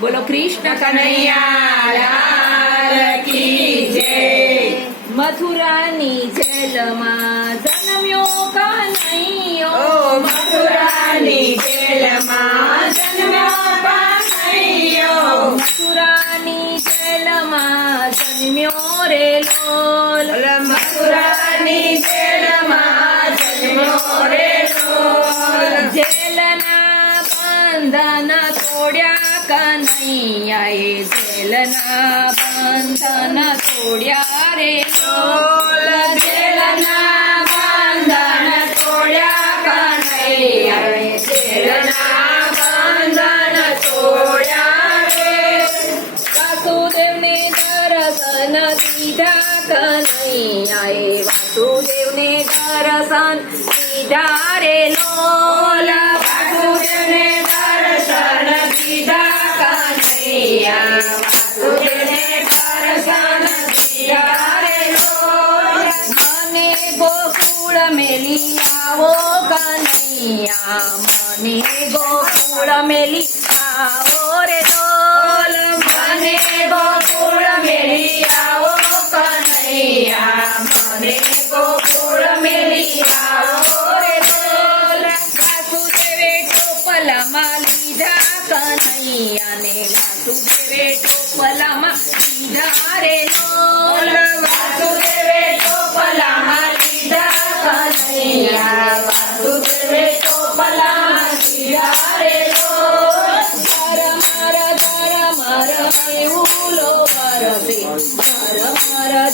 બોલો કૃષ્ણ કનૈયા લાલ કી જય। મથુરાની જેલમાં જન્મ્યો કનૈયો, મથુરાની જેલમાં જન્મ્યો કનૈયો, મથુરાની જેલમાં જન્મ્યો રે લોલ, મથુરાની જેલમાં જન્મ્યો રે લોલ। જેલના બંધન તોડ્યા કનૈયાએ, જેલના બંધન તોડ્યા રે લોલ, જેલના બંધન તોડ્યા કનૈયાએ, જેલના બંધન તોડ્યા રે। વાસુદેવને દર્શન દીધા કનૈયાએ, વાસુદેવને દર્શન દીધા રે લોલ, વાસુદેવને દર્શન દીધા કનૈયા, વાસુદેવને દર્શન દીધા રે લોલ। મને ગોકુળ મેલી આવો કનૈયા, મને ગોકુળ મેલી આવો રે લોલ, મને ગોકુળ મેલી આવો કનૈયા, મને ગોકુળ મેલી આવો રે લોલ। વાસુદેવે ટોપલામાં લીધા કનૈયાને, વાસુદેવે ટોપલામાં લીધા રે લોલ, વાસુદેવે ટોપલામાં લીધા કનૈયા, વાસુદેવે ટોપલામાં લીધા રે લોલ। ધરમર મેહુલો વરસે,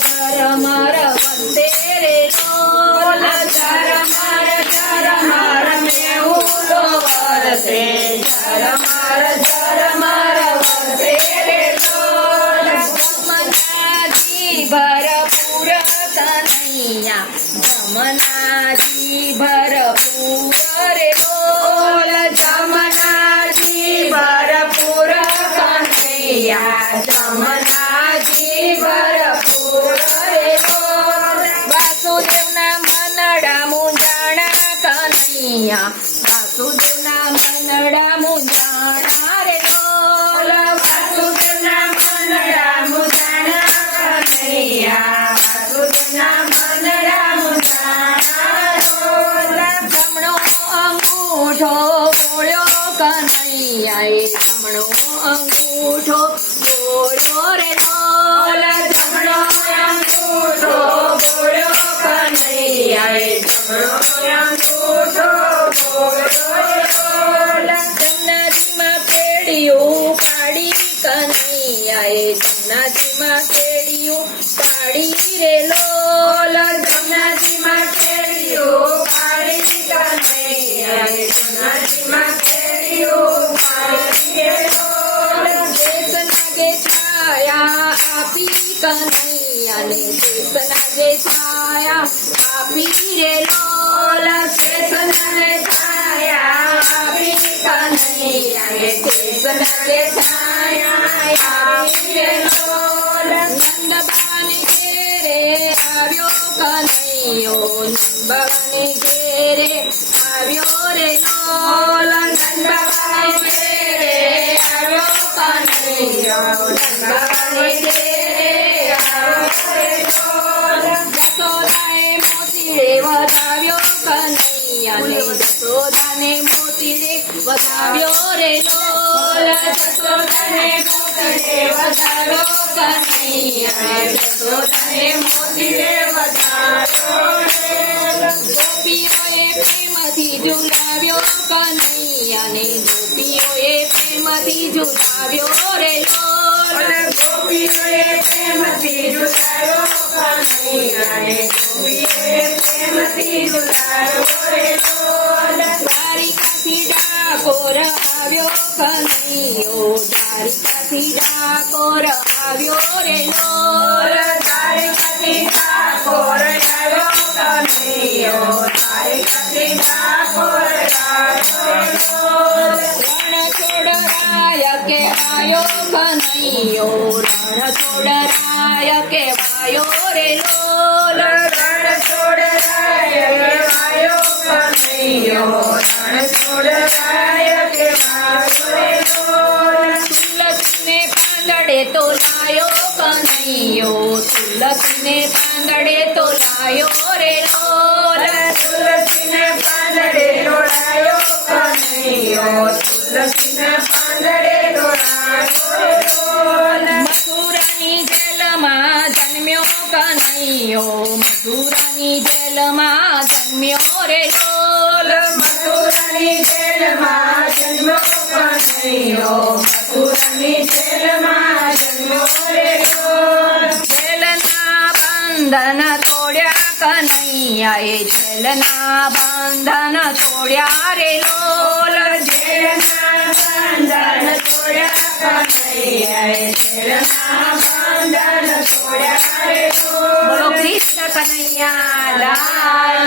ધરમર વંદે રે લોલ, ઝરમર મેહુલો વરસે, ઝરમર વરસે રે લોલ। જમનાજી ભરપૂર કનૈયા, જમનાજી ભરપૂર રે લોલ, જમનાજી ભરપૂર કનૈયા, જમનાજી ભરપૂર રે લોલ। વાસુદેવના મનડા મુંજાણા કનૈયા, વાસુદેવના મનડા મુંજાણા રે લોલ, વાસુદેવના મનડા મુજાણા કનૈયા, વાસુદેવના મનડા મુજાણા લોલ। જમણો અંગૂઠો બોળ્યો કનૈયાએ, જમણો અંગૂઠો બોળ્યો રે લોલ, જમણો અંગૂઠો બોળ્યો કનૈયાએ, જમણો અંગૂઠો બોળ્યો રે લોલ। જમનાજીમાં કેડિયું પાડી કનૈયાએ, જમનાજીમાં કેડિયું પાડી રે લોલ, જમનાજીમાં કેરીઓ પાડી કનૈયાએ, જમનાજીમાં કેરીઓ પાડી રે લોલ। દેશ નાગે છાયા આપી કનૈયાને, દેશ નાગે છાયા આપી રે લોલ, શેષનાગે છાયા આપી કનૈયાએ, શેષનાગે છાયા આપી રે લોલ। નંદબાને ઘેરે આવ્યો કનૈયો, નંદબાને ઘેરે આવ્યો રે લોલ, નંદબાને ઘેરે આવ્યો કનૈયો, નંદબાને ઘેરે આવ્યો રે લોલ। જશોદાએ મોતીડે વધાવ્યો કનૈયાને, જશોદાને મોતીડે વધાવ્યો રે લોલ, જશોદાને મોતીડે વધાવ્યો કનૈયાએ, જશોદાને મોતીડે વધાવ્યો રે લોલ। ગોપીઓએ પ્રેમથી ઝુલાવ્યો કનૈયાને, ગોપીઓએ પ્રેમથી ઝુલાવ્યો રે લોલ, ગોપીઓએ પ્રેમથી ઝુલાવ્યો કનૈયાએ, ગોપીઓએ પ્રેમથી ઝુલાવ્યો રે લોલ। દ્વારિકાથી ડાકોર આવ્યો કનૈયો, દ્વારિકાથી ડાકોર આવ્યો રે લોલ, દ્વારિકાથી ડાકોર આવ્યો કનૈયો, દ્વારિકાથી ડાકોર આવ્યો રે લોલ। રણછોડરાય કહેવાયો કનૈયો, રણછોડરાય કહેવાયો રે લોલ, રણછોડરાય કહેવાયો કનૈયો, રણછોડરાય કહેવાયો રે લોલ। તો લાયો કનૈયો તુલસીને પાંદડે તો લાયો રે લોલ તુલસીને પાંદડે ડોળાયો કનૈયો તુલસીને પાંદડે ડોળાયો લોલ મથુરાની જેલમાં જન્મ્યો કનૈયો મથુરાની જેલમાં જન્મ્યો રે લોલ મથુરાની જેલમાં જન્મ્યો કનૈયો મથુરાની જેલમાં જન્મ્યો રે લોલ જેલના બંધન તોડ્યા કનૈયાએ જેલના બંધન તોડ્યા રે લોલ જેલના બંધન તોડ્યા કનૈયાએ જેલના બંધન તોડ્યા રે લોલ બોલો કૃષ્ણ કનૈયા લાલ